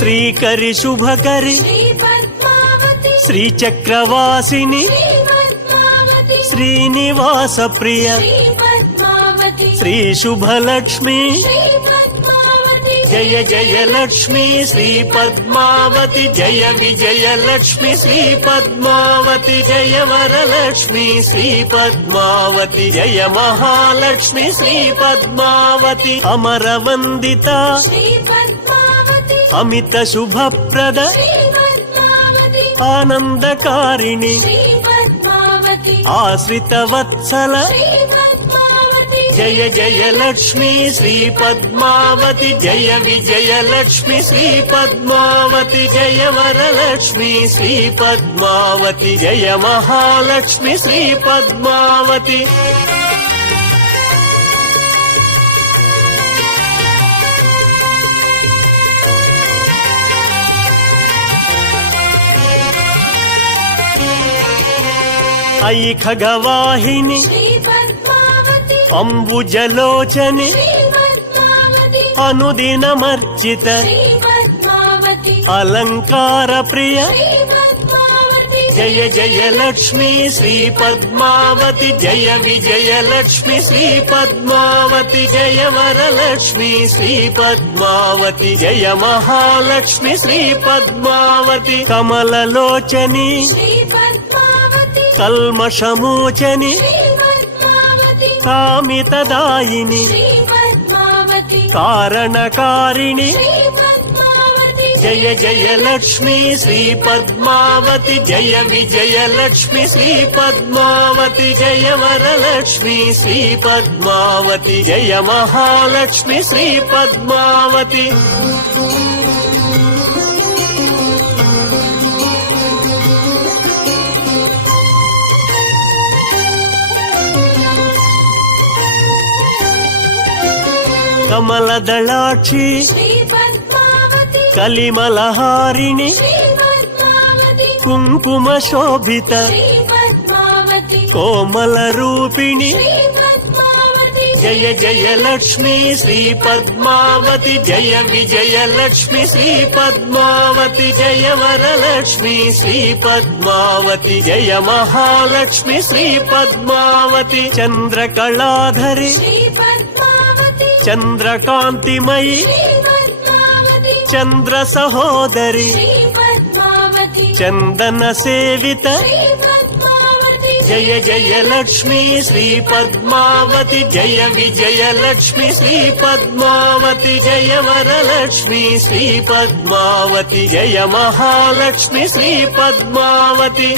శ్రీకరి శుభకరి శ్రీచక్రవాసిని శ్రీనివాస ప్రియ శ్రీ శుభలక్ష్మి జయ జయ లక్ష్మి శ్రీ పద్మావతి జయ విజయ లక్ష్మి శ్రీ పద్మావతి జయ వరలక్ష్మి శ్రీ పద్మావతి జయ మహాలక్ష్మి శ్రీ పద్మావతి అమర వందిత అమిత శుభప్రద ఆనందకారిణి ఆశ్రిత వత్సల జయ జయ లక్ష్మి శ్రీ పద్మావతి జయ విజయ లక్ష్మి శ్రీ పద్మావతి జయ వరలక్ష్మి శ్రీ పద్మావతి జయ మహాలక్ష్మి శ్రీ పద్మావతి ఐ ఖగవాహిని అంబుజలోచని అనుదినమర్చిత అలంకార ప్రియ జయ జయ లక్ష్మి శ్రీ పద్మావతి జయ విజయ లక్ష్మి శ్రీ పద్మావతి జయ వరలక్ష్మి శ్రీ పద్మావతి జయ మహాలక్ష్మి శ్రీ పద్మావతి కమలలోచని కల్మషమోచని కామితదాయిని కారణకారిణి జయ జయ లక్ష్మి శ్రీ పద్మావతి జయ విజయ లక్ష్మి శ్రీ పద్మావతి జయ వరలక్ష్మి శ్రీ పద్మావతి జయ మహాలక్ష్మి శ్రీ పద్మావతి కమలదళాక్షి కలిమలహారిణి కుంకుమ శోభిత కోమల రూపిణి జయ జయ లక్ష్మి శ్రీ పద్మావతి జయ విజయ లక్ష్మి శ్రీ పద్మావతి జయ వరలక్ష్మి శ్రీ పద్మావతి జయ మహాలక్ష్మి శ్రీ పద్మావతి చంద్రకళాధరి చంద్రకాంతిమయి చంద్ర సహోదరి చందన సేవిత జయ జయ లక్ష్మి శ్రీ పద్మావతి జయ విజయ లక్ష్మి శ్రీ పద్మావతి జయ వరలక్ష్మి శ్రీ పద్మావతి జయ మహాలక్ష్మి శ్రీ పద్మావతి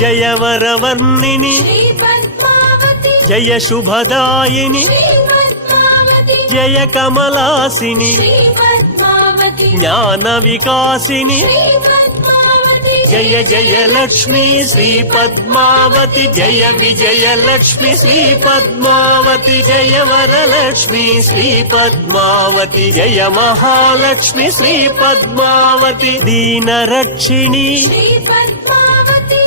జయ వరవర్ణిని జయ శుభదాయిని జయ కమలాసిని జ్ఞాన వికాసిని జయ జయ లక్ష్మి శ్రీ పద్మావతి జయ విజయ లక్ష్మి శ్రీ పద్మావతి జయ వరలక్ష్మి శ్రీ పద్మావతి జయ మహాలక్ష్మి శ్రీ పద్మావతి దీనరక్షిణి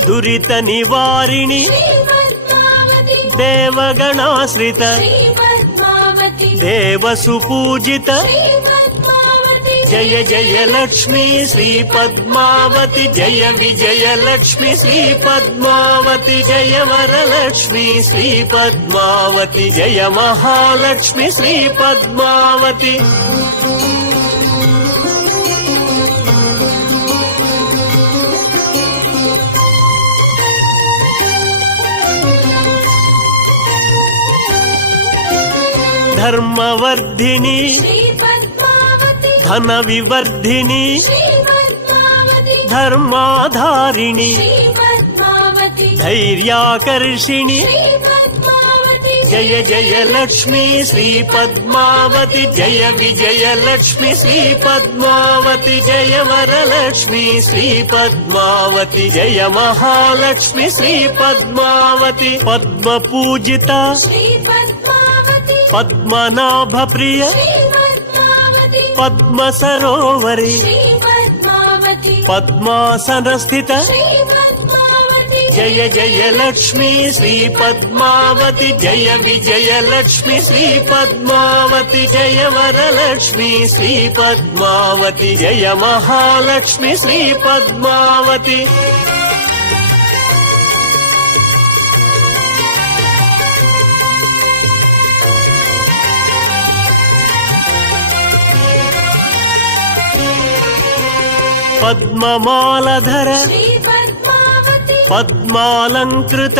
దురిత నివారిణి దేవగణాశ్రిత దేవసుపూజిత జయ జయ లక్ష్మి శ్రీ పద్మావతి జయ విజయ లక్ష్మి శ్రీ పద్మావతి జయ వరలక్ష్మి శ్రీ పద్మావతి జయ మహాలక్ష్మి శ్రీ పద్మావతి ధర్మవర్ధిని ధన వివర్ధిని ధర్మాధారిణి ధైర్యాకర్షిణి జయ జయ లక్ష్మి శ్రీ పద్మావతి జయ విజయ లక్ష్మి శ్రీ పద్మావతి జయ వరలక్ష్మి శ్రీ పద్మావతి జయ మహాలక్ష్మి శ్రీ పద్మావతి పద్మపూజిత పద్మనాభ ప్రియ పద్మ సరోవరి పద్మాసన స్థిత జయ జయ లక్ష్మీ శ్రీ పద్మావతి జయ విజయ లక్ష్మి శ్రీ పద్మావతి జయ వరలక్ష్మి శ్రీ పద్మావతి జయ మహాలక్ష్మి శ్రీ పద్మావతి పద్మమాలధర పద్మాలంకృత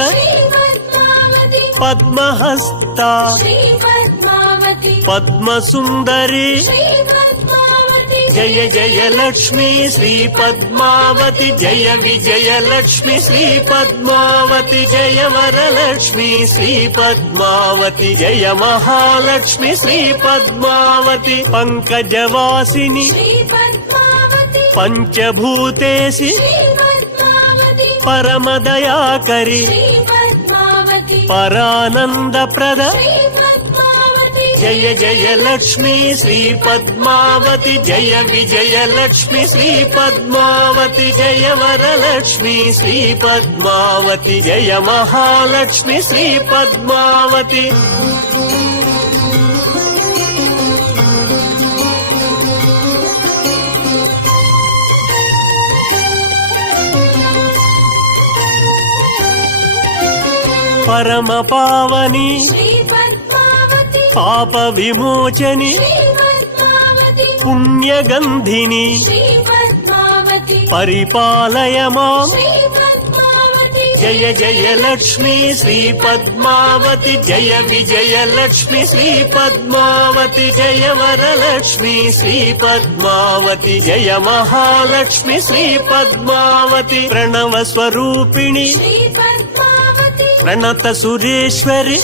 పద్మహస్త పద్మసుందరి జయ జయ లక్ష్మీ శ్రీ పద్మావతి జయ విజయ లక్ష్మి శ్రీ పద్మావతి జయ వరలక్ష్మి శ్రీ పద్మావతి జయ మహాలక్ష్మి శ్రీ పద్మావతి పంకజవాసిని పంచభూతేసి పరమదయాకరి పరానందప్రద జయ జయ లక్ష్మీ శ్రీ పద్మావతి జయ విజయ లక్ష్మి శ్రీ పద్మావతి జయ వరలక్ష్మి శ్రీ పద్మావతి జయ మహాలక్ష్మి శ్రీ పద్మావతి పరమ పావని పాప విమోచని పుణ్యగంధిని పరిపాలయ మాం జయ జయ లక్ష్మీ శ్రీ పద్మావతి జయ విజయ లక్ష్మి శ్రీ పద్మావతి జయ వరలక్ష్మి శ్రీ పద్మావతి జయ మహాలక్ష్మి శ్రీ పద్మావతి ప్రణవ స్వరూపిణి ప్రణత సురేశ్వరి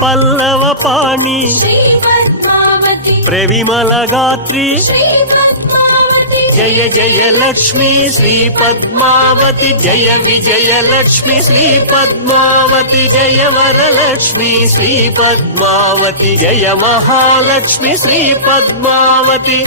పల్లవ పాణి ప్రవిమల గాత్రి జయ జయ లక్ష్మీ శ్రీ పద్మావతి జయ విజయ లక్ష్మి శ్రీ పద్మావతి జయ వరలక్ష్మి శ్రీ పద్మావతి జయ మహాలక్ష్మి శ్రీ పద్మావతి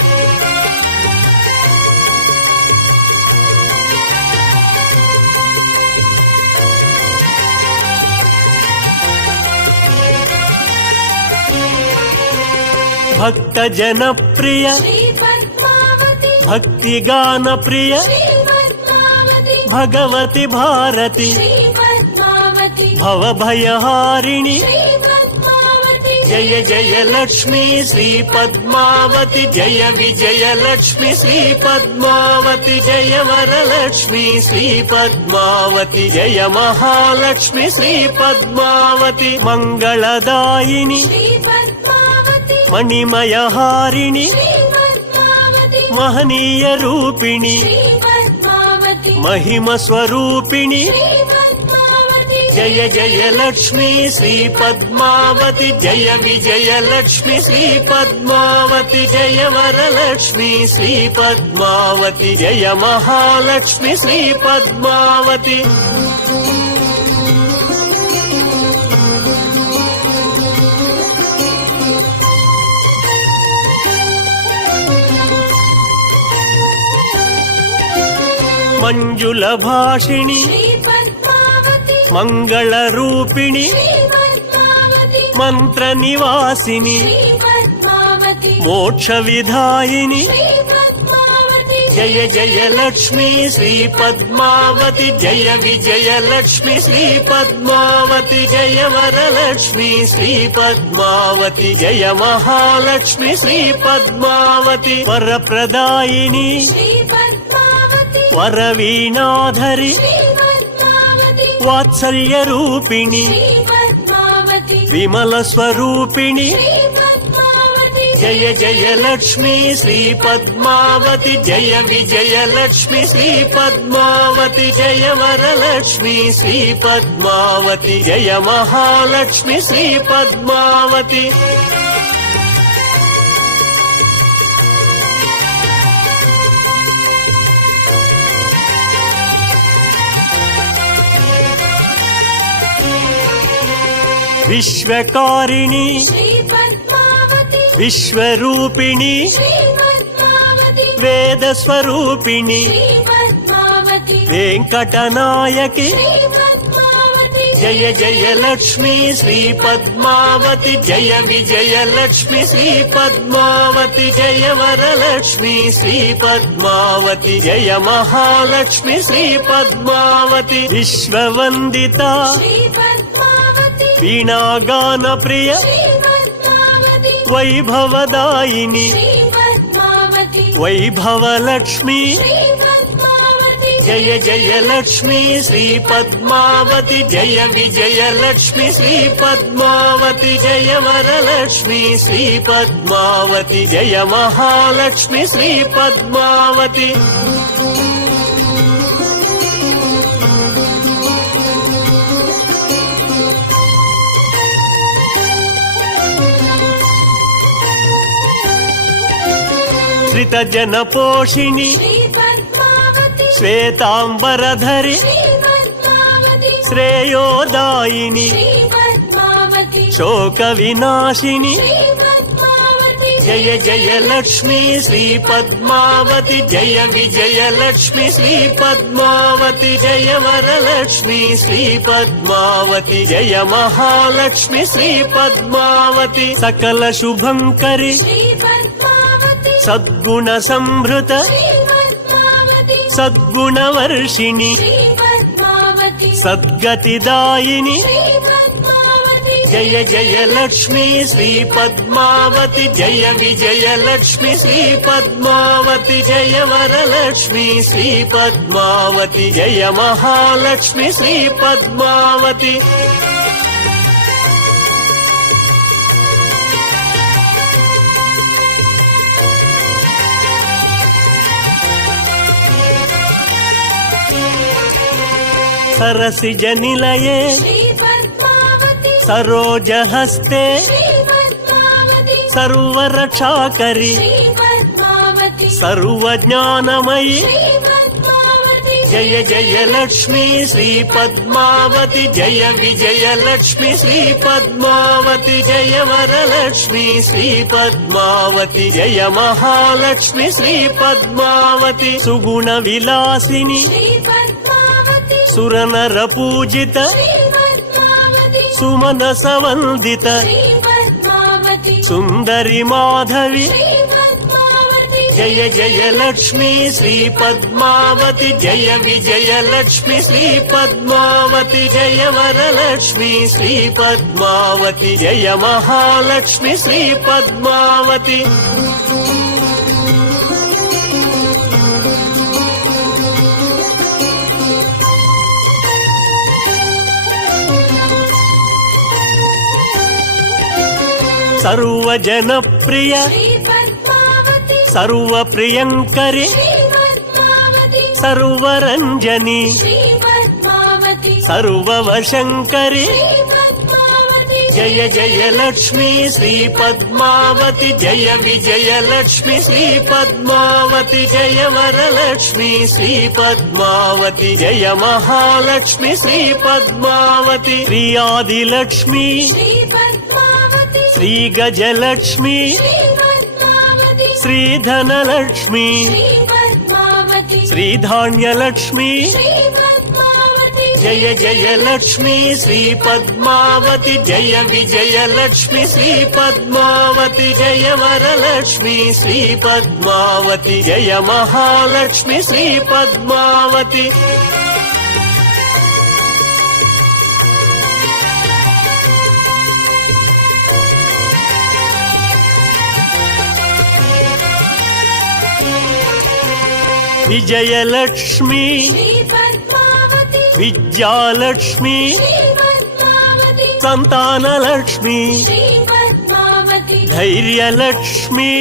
భక్త జనప్రియ భక్తిగాన ప్రియ భగవతి భారతి భవభయహారిణి జయ జయ లక్ష్మీ శ్రీ పద్మావతి జయ విజయ లక్ష్మి శ్రీ పద్మావతి జయ వరలక్ష్మి శ్రీ పద్మావతి జయ మహాలక్ష్మి శ్రీ పద్మావతి మంగళదాయిని మణిమయహారిణి మహనీయ రూపిణి మహిమ స్వరూపిణి జయ జయ లక్ష్మీ శ్రీ పద్మావతి జయ విజయ లక్ష్మి శ్రీ పద్మావతి జయ వరలక్ష్మి శ్రీ పద్మావతి జయ మహాలక్ష్మి శ్రీ పద్మావతి మంజుల భాషిణి మంగళ రూపిణి మంత్ర నివాసిని మోక్ష విధాయిని జయ జయ లక్ష్మీ శ్రీ పద్మావతి జయ విజయ లక్ష్మి శ్రీ పద్మావతి జయ వరలక్ష్మి శ్రీ పద్మావతి జయ మహాలక్ష్మి శ్రీ పద్మావతి వరప్రదాయిని వరవీణాధరి వాత్సల్య రూపిణి విమల స్వరూపిణి జయ జయ లక్ష్మీ శ్రీ పద్మావతి జయ విజయ లక్ష్మి శ్రీ పద్మావతి జయ వరలక్ష్మి శ్రీ పద్మావతి జయ మహాలక్ష్మి శ్రీ పద్మావతి విశ్వకారిణి విశ్వరూపిణి వేద స్వరూపిణి వెంకటనాయకి జయ జయ లక్ష్మీ శ్రీ పద్మావతి జయ విజయ లక్ష్మి శ్రీ పద్మావతి జయ వరలక్ష్మి శ్రీ పద్మావతి జయ మహాలక్ష్మి శ్రీ పద్మావతి విశ్వవందిత వీణాగాన ప్రియ వైభవదాయిని వైభవలక్ష్మి జయ జయ లక్ష్మీ శ్రీ పద్మావతి జయ విజయ లక్ష్మి శ్రీ పద్మావతి జయ వరలక్ష్మి శ్రీ పద్మావతి జయ మహాలక్ష్మి శ్రీ పద్మావతి శ్రిత జన పోషిణి శ్వేతాంబరధరి శ్రేయోదాయిని శోక వినాశిని జయ జయ లక్ష్మీ శ్రీ పద్మావతి జయ విజయ లక్ష్మి శ్రీ పద్మావతి జయ వరలక్ష్మి శ్రీ పద్మావతి జయ మహాలక్ష్మి శ్రీ పద్మావతి సకల శుభంకరి సద్గుణ సంభృత సద్గుణవర్షిణి సద్గతిదాయిని జయ జయ లక్ష్మీ శ్రీ పద్మావతి జయ విజయ లక్ష్మి శ్రీ పద్మావతి జయ వరలక్ష్మి శ్రీ పద్మావతి జయ మహాలక్ష్మి శ్రీ పద్మావతి సరసిజ నిలయే సరోజహస్తే సర్వరక్షాకరి సర్వజ్ఞానమయి జయ జయ లక్ష్మీ శ్రీ పద్మావతి జయ విజయ లక్ష్మి శ్రీ పద్మావతి జయ వరలక్ష్మి శ్రీ పద్మావతి జయ మహాలక్ష్మి శ్రీ పద్మావతి సుగుణ విలాసిని సురనర పూజిత సుమనస వందిత సుందరి మాధవి జయ జయ లక్ష్మీ శ్రీ పద్మావతి జయ విజయ లక్ష్మి శ్రీ పద్మావతి జయ వరలక్ష్మి శ్రీ పద్మావతి జయ మహాలక్ష్మి శ్రీ పద్మావతి సర్వజనప్రియ సర్వప్రియంకరి సర్వరంజని సర్వవశంకరి జయ జయ లక్ష్మీ శ్రీ పద్మావతి జయ విజయ లక్ష్మి శ్రీ పద్మావతి జయ వరలక్ష్మి శ్రీ పద్మావతి జయ మహాలక్ష్మి శ్రీ పద్మావతి శ్రీ ఆదిలక్ష్మి శ్రీ గజలక్ష్మి శ్రీధనలక్ష్మి శ్రీధాన్యలక్ష్మి జయ జయ లక్ష్మీ శ్రీ పద్మావతి జయ విజయ లక్ష్మి శ్రీ పద్మావతి జయ వరలక్ష్మి శ్రీ పద్మావతి జయ మహాలక్ష్మి శ్రీ పద్మావతి విజయలక్ష్మి విద్యాలక్ష్మి సంతానలక్ష్మి ధైర్యలక్ష్మి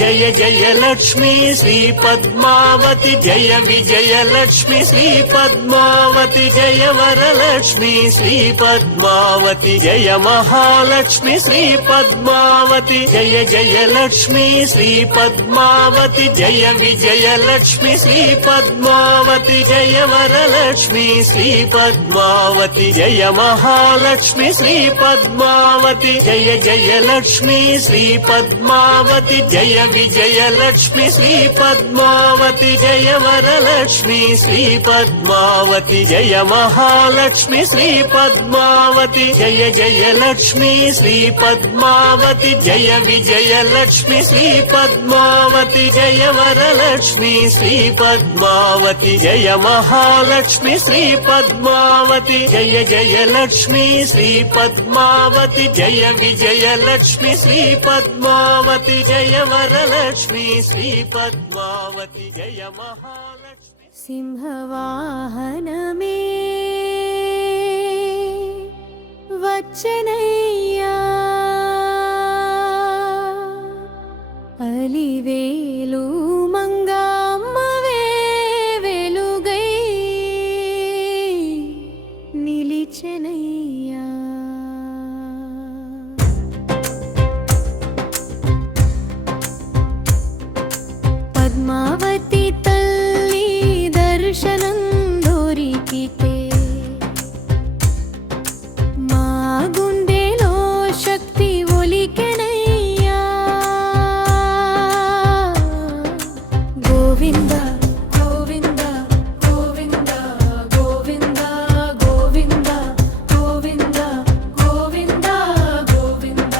జయ జయ లక్ష్మీ శ్రీ పద్మావతి జయ విజయ లక్ష్మి శ్రీ పద్మావతి జయ వరలక్ష్మి శ్రీ పద్మావతి జయ మహాలక్ష్మి శ్రీ పద్మావతి జయ జయ లక్ష్మీ శ్రీ పద్మావతి జయ విజయ లక్ష్మి శ్రీ పద్మావతి జయ వరలక్ష్మి శ్రీ పద్మావతి జయ మహాలక్ష్మి శ్రీ పద్మావతి జయ జయ లక్ష్మీ శ్రీ పద్మావతి జయ విజయలక్ష్మి శ్రీ పద్మావతి జయ వరలక్ష్మి శ్రీ పద్మావతి జయ మహాలక్ష్మి శ్రీ పద్మావతి జయ జయలక్ష్మి శ్రీ పద్మావతి జయ విజయలక్ష్మి శ్రీ పద్మావతి జయ వరలక్ష్మి శ్రీ పద్మావతి జయ మహాలక్ష్మి శ్రీ పద్మావతి జయ జయలక్ష్మి శ్రీ పద్మావతి జయ విజయలక్ష్మి శ్రీ పద్మావతి జయ వరలక్ష్మి శ్రీ పద్మావతి జయ మహాలక్ష్మి సింహవాహనమే వచ్చనయ్యా అలివేలు మంగమ్మవే వెలుగై నిలిచెనయ్యా పద్మావతి తల్లి దర్శనం దొరికితే మా గుండెలో శక్తి ఒలికెనయ్యా గోవింద గోవింద గోవింద గోవింద గోవింద గోవింద గోవింద గోవింద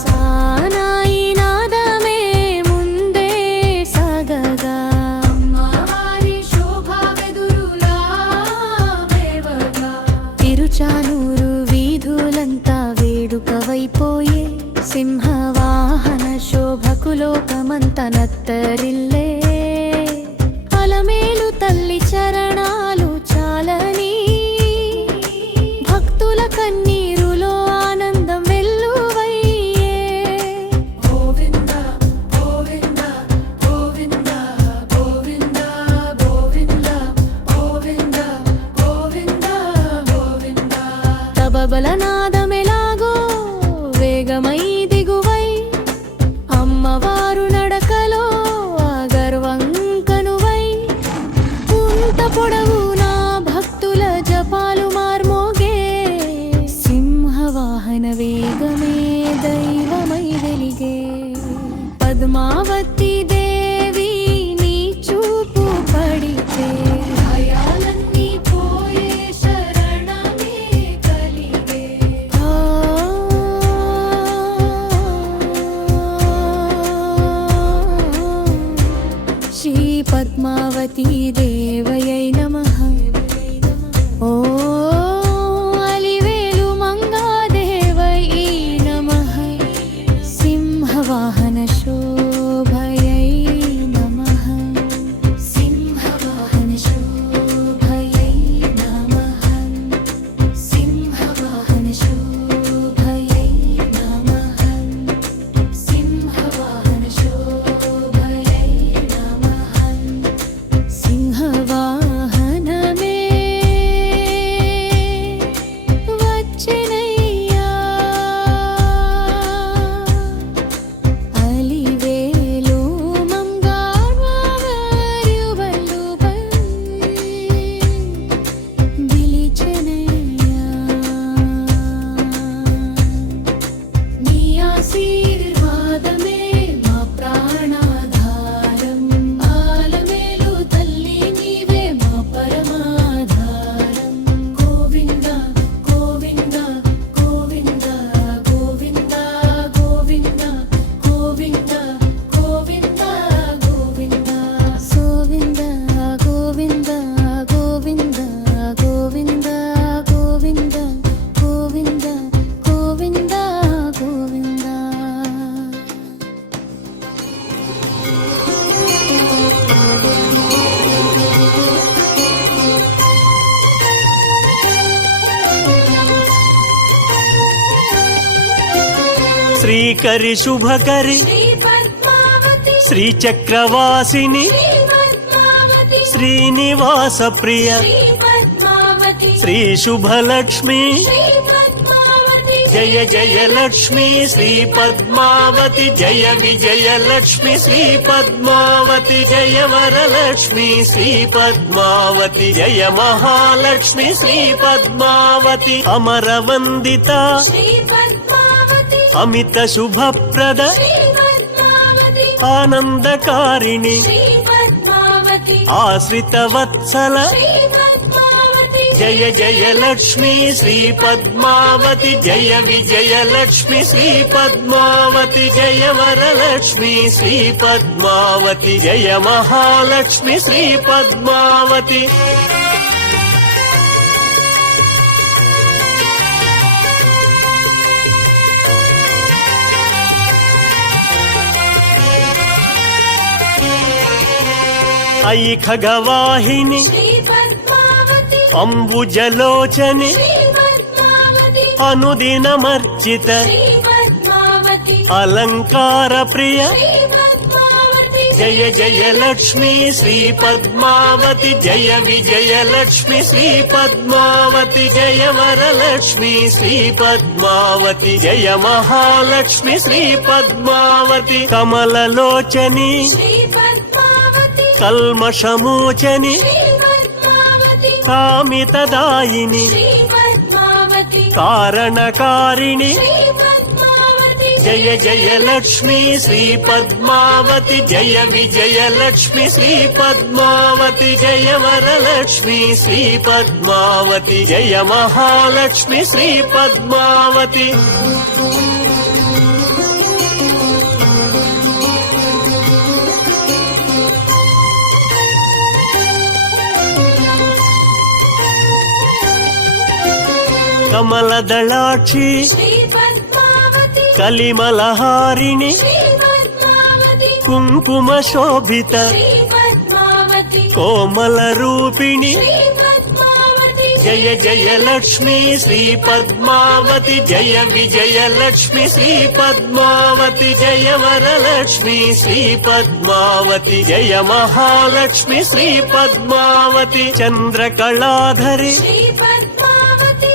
సానాయి నాదమే ముందే సాగగా అమ్మవారి శోభావెదురులా వేవగా తిరుచానూరు వీధులంతా వేడుకవైపోయే సింహవాహన శోభకు లోకమంత నత్తరిల్లే అలమేలు తల్లి చరణాలు చాలని భక్తుల కన్నీరులో ఆనందం వెల్లువయ్యే గోవింద గోవింద గోవింద గోవింద గోవింద గోవింద గోవింద గోవింద తబబలనాదమెలాగో వేగమై దిగువై అమ్మవారు నడకలో ఆ గర్వం కనువై పుంత పొడవునా భక్తుల జపాలు మార్మోగే సింహవాహన వేగమే దైవమై వెలిగే పద్మావతి దేవి నీ చూపు పడితే భయాలన్నీ పోయే శరణమే కలిగే శ్రీ పద్మావతి దేవయై నమః ఓ అలివేలు మంగాదేవై నమః సింహవాహన శోభయై నమః సింహవాహన శోభయై నమః సింహవాహన శోభయై నమః సింహవాహన శోభయై నమః సింహవాహనమే వచ్చనయ్యా అలివేలు మంగార్వార్యువల్లుపై నిలిచెనయ్యా నీ ఆశీర్వాదమే మా ప్రాణాధారం ఆలమేలు తల్లి నీవే మా పరమాధారం గోవింద గోవింద గోవింద గోవింద గోవింద గోవింద గోవింద గోవింద సోవింద గోవింద గోవింద గోవింద గోవింద గోవింద గోవింద గోవింద శ్రీకరి శుభకరి శ్రీ పద్మావతి శ్రీచక్రవాసిని శ్రీ పద్మావతి శ్రీనివాస ప్రియ శ్రీ పద్మావతి శ్రీ శుభలక్ష్మి శ్రీ పద్మావతి జయ జయలక్ష్మి శ్రీ పద్మావతి జయ విజయలక్ష్మి శ్రీ పద్మావతి జయ వరలక్ష్మి శ్రీ పద్మావతి జయ మహాలక్ష్మి శ్రీ పద్మావతి అమరవందిత శ్రీ పద్మావతి అమిత శుభప్రద శ్రీ పద్మావతి ఆనందకారిణి శ్రీ పద్మావతి ఆశ్రిత వత్సల శ్రీ పద్మావతి జయ జయ లక్ష్మీ శ్రీ పద్మావతి జయ విజయ లక్ష్మి శ్రీ పద్మావతి జయ వరలక్ష్మి శ్రీ పద్మావతి జయ మహాలక్ష్మి శ్రీ పద్మావతి అయి ఖగవాహిని శ్రీ పద్మావతి అంబుజలోచని శ్రీ పద్మావతి అనుదినమర్చిత శ్రీ పద్మావతి అలంకార ప్రియ శ్రీ పద్మావతి జయ జయ లక్ష్మీ శ్రీ పద్మావతి జయ విజయ లక్ష్మి శ్రీ పద్మావతి జయ వరలక్ష్మి శ్రీ పద్మావతి జయ మహాలక్ష్మి శ్రీ పద్మావతి కమలలోచని శ్రీ పద్మావతి కల్మషమోచని శ్రీ పద్మావతి కామితదాయిని శ్రీ పద్మావతి కారణకారిణి శ్రీ పద్మావతి జయ జయ లక్ష్మీ శ్రీ పద్మావతి జయ విజయ లక్ష్మి శ్రీ పద్మావతి జయ వరలక్ష్మి శ్రీ పద్మావతి జయ మహాలక్ష్మి శ్రీ పద్మావతి కమలదళాక్షి శ్రీ పద్మావతి కలిమలహారిణి శ్రీ పద్మావతి కుంకుమ శోభిత శ్రీ పద్మావతి కోమల రూపిణి శ్రీ పద్మావతి జయ జయ లక్ష్మీ శ్రీ పద్మావతి జయ విజయ లక్ష్మి శ్రీ పద్మావతి జయ వరలక్ష్మి శ్రీ పద్మావతి జయ మహాలక్ష్మి శ్రీ పద్మావతి చంద్రకళాధరి శ్రీ పద్మావతి